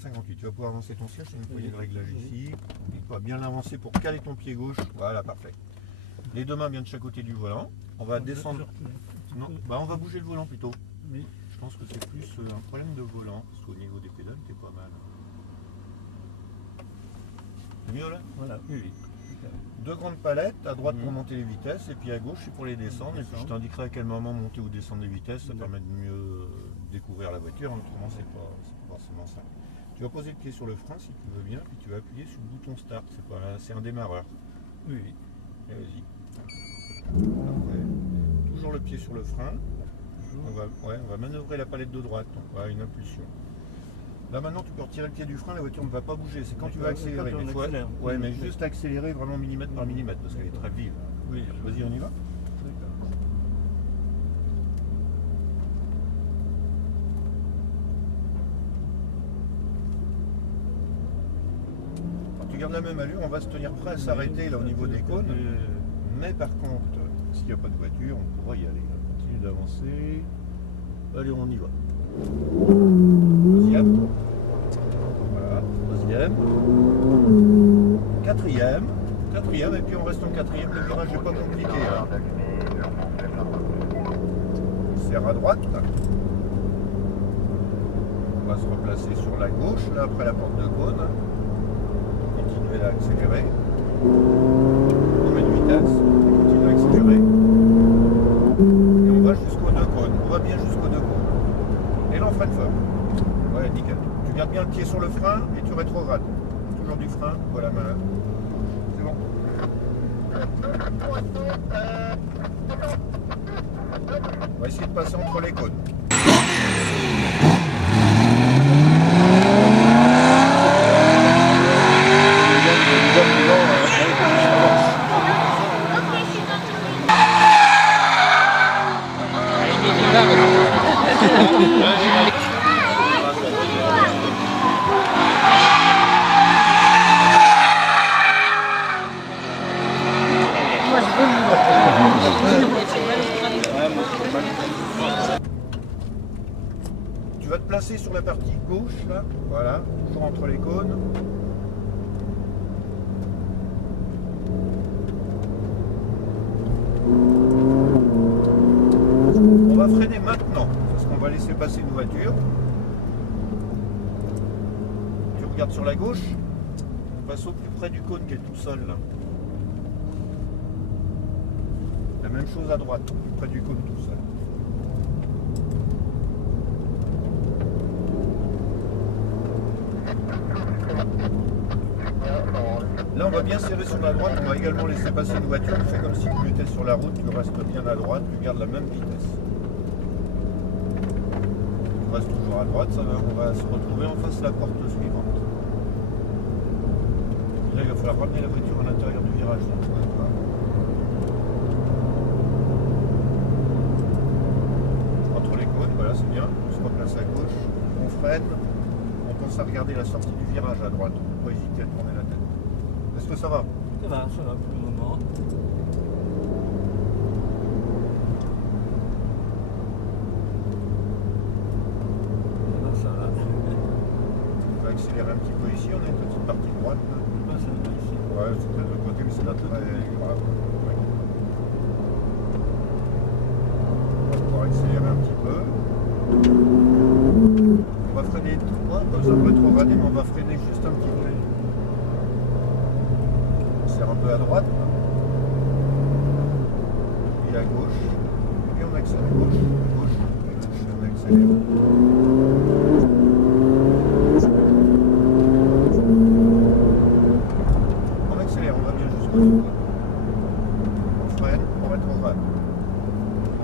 57,58. Tu vas pouvoir avancer ton siège, c'est une poignée de réglage ici. Tu vas bien l'avancer pour caler ton pied gauche. Voilà, parfait. Les deux mains bien de chaque côté du volant. On va descendre. Non, bah on va bouger le volant plutôt. Oui. Je pense que c'est plus un problème de volant, parce qu'au niveau des pédales, t'es pas mal. C'est mieux là? Voilà, oui. Deux grandes palettes, à droite pour monter les vitesses, et puis à gauche c'est pour les descendre. Et puis je t'indiquerai à quel moment monter ou descendre les vitesses, ça permet de mieux découvrir la voiture, autrement c'est pas forcément ça. Tu vas poser le pied sur le frein si tu veux bien, puis tu vas appuyer sur le bouton start, c'est un démarreur. Oui. Et vas-y. Parfait. Toujours le pied sur le frein. On va manœuvrer la palette de droite, donc voilà, une impulsion. Là maintenant tu peux retirer le pied du frein, la voiture ne va pas bouger, c'est quand tu vas accélérer. Mais ouais, mais juste accélérer vraiment millimètre par millimètre parce qu'elle est très vive. Oui. Vas-y, on y va. Quand tu gardes la même allure, on va se tenir prêt à s'arrêter là au niveau des cônes. Mais par contre, s'il n'y a pas de voiture, on pourra y aller. On continue d'avancer. Allez, on y va. Deuxième. Voilà, deuxième. Quatrième. Quatrième, et puis on reste en quatrième. Le virage n'est pas compliqué. Hein. On serre à droite. On va se replacer sur la gauche, là, après la porte de cône. Continuer à accélérer. On met de vitesse. On continue à accélérer. Et on va jusqu'aux deux cônes. On va bien jusqu'aux deux cônes. Et là on freine fort. Ouais, nickel. Tu gardes bien le pied sur le frein et tu rétrogrades. Toujours du frein, voilà main. C'est bon. On va essayer de passer entre les cônes. Tu vas te placer sur la partie gauche, là, voilà, toujours entre les cônes. On va freiner maintenant, parce qu'on va laisser passer une voiture. Tu regardes sur la gauche, on passe au plus près du cône qui est tout seul, là. La même chose à droite, au plus près du cône tout seul. Là on va bien serrer sur la droite, on va également laisser passer une voiture, tu fais comme si tu étais sur la route, tu restes bien à droite, tu gardes la même vitesse. Tu restes toujours à droite, on va se retrouver en face de la porte suivante. Et là il va falloir ramener la voiture à l'intérieur du virage. Entre les cônes, voilà c'est bien, on se replace à gauche, on freine, on pense à regarder la sortie du virage à droite, on ne peut pas hésiter à tourner la tête. Est-ce que ça va? Ça va pour le moment. Ça va. On va accélérer un petit peu ici, on a une petite partie droite là. Ça va ici. Ouais, c'est peut-être de l'autre côté, mais c'est pas très grave. Ouais. On va pouvoir accélérer un petit peu. On va freiner, pas besoin de rétrograder, mais on va freiner juste un petit peu. On serre un peu à droite. Et à gauche. Et on accélère à gauche, et on accélère. On accélère, on va bien jusqu'au bout. On freine, on rétrograde.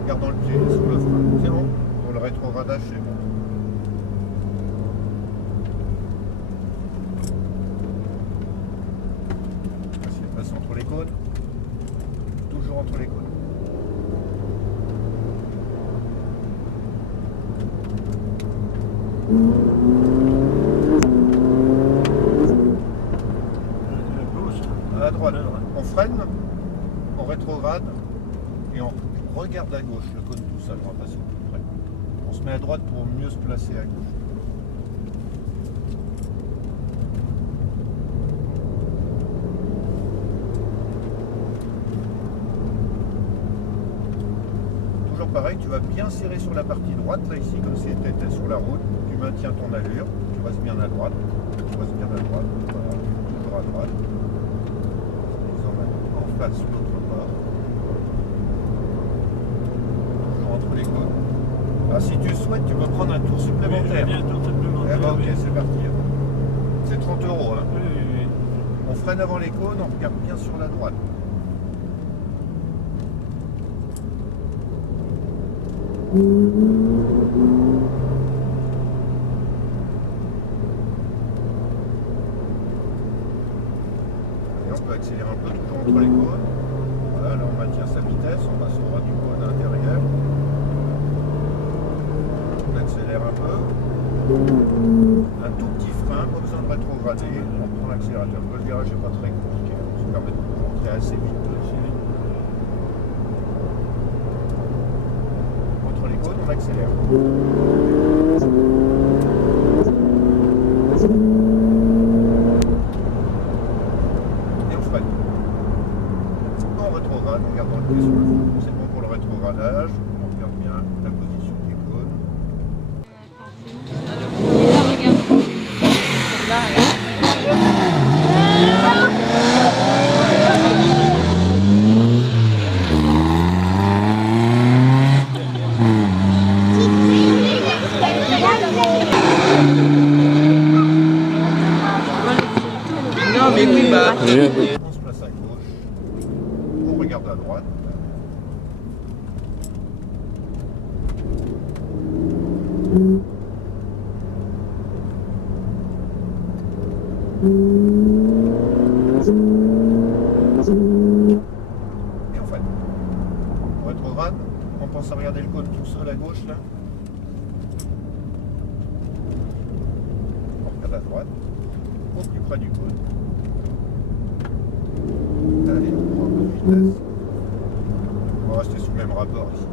En gardant le pied sur le frein. C'est bon? Pour le rétrogradage, c'est bon. Passe entre les cônes, toujours entre les cônes. À droite, on freine, on rétrograde et on regarde à gauche, le cône tout seul, on va passer tout près. On se met à droite pour mieux se placer à gauche. pareil, tu vas bien serrer sur la partie droite, là ici, comme si tu étais sur la route. Tu maintiens ton allure, tu restes bien à droite, voilà, toujours à droite. Ils emmènent en face l'autre bord. Toujours entre les cônes. Ah, si tu souhaites, tu peux prendre un tour supplémentaire. Oui, un tour supplémentaire. Eh ben, ok, c'est parti. C'est 30 €. Hein. Oui, oui, oui. On freine avant les cônes, on regarde bien sur la droite. Et on peut accélérer un peu toujours entre les cônes. Voilà, là on maintient sa vitesse, on passe au droit du cône à l'intérieur. On accélère un peu. Un tout petit frein, pas besoin de rétrograder. On prend l'accélérateur. Le virage n'est pas très compliqué. On se permet de rentrer assez vite. Entre les cônes, on accélère. Et on freine. On rétrograde, on garde le pied sur le fond. C'est bon pour le rétrogradage. On regarde bien la position des cônes. Non mais oui, bah. On se place à gauche. On regarde à droite. Et on freine. On rétrograde. On pense à regarder le cône tout seul à gauche là. On regarde à droite. Au plus près du cône. Allez, on prend un peu de vitesse. On va rester sous le même rapport ici.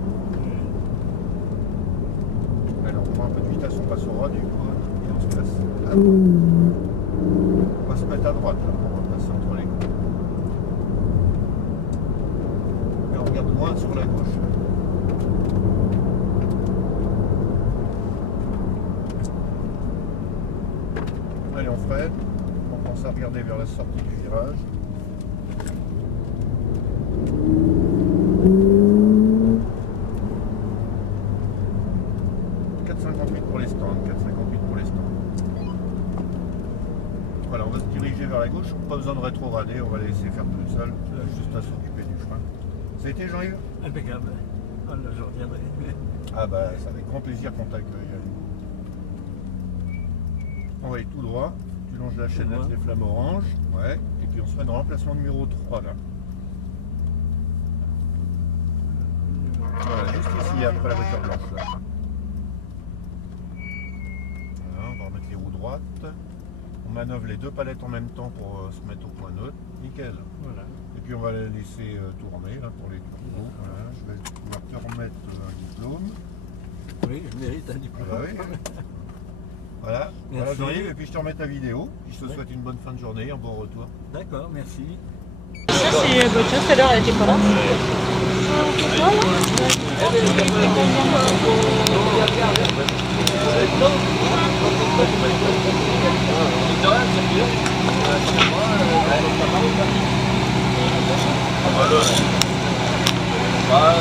Allez, on prend un peu de vitesse, on passe au ras du cône et on se place à droite. On va se mettre à droite là, on va passer entre les cônes. Et on regarde loin sur la gauche. Allez, on freine. On pense à regarder vers la sortie du virage. Pour les stands, 4,58 pour les stands. Voilà, on va se diriger vers la gauche, pas besoin de rétrograder, on va la laisser faire toute seule, juste à s'occuper du frein. Ça a été Jean-Yves? Impeccable. Ah, là, je reviendrai. Ah bah, c'est avec grand plaisir qu'on t'accueille. On va aller tout droit, tu longes la chaînette des flammes oranges, ouais, et puis on se fait dans l'emplacement numéro 3 là. Voilà, juste ici, après la voiture blanche là. On va remettre les roues droites. On manœuvre les deux palettes en même temps pour se mettre au point neutre. Nickel. Voilà. Et puis on va la laisser tourner là, pour les turbos. Voilà, je vais pouvoir te remettre un diplôme. Oui, je mérite un diplôme. Ah bah oui. Voilà. Voilà Merci. Jean-Yves, et puis je te remets ta vidéo. Puis je te souhaite une bonne fin de journée, un bon retour. D'accord, merci. Ça, c'est Gauthier, tout à l'heure, elle était pas là. Voilà.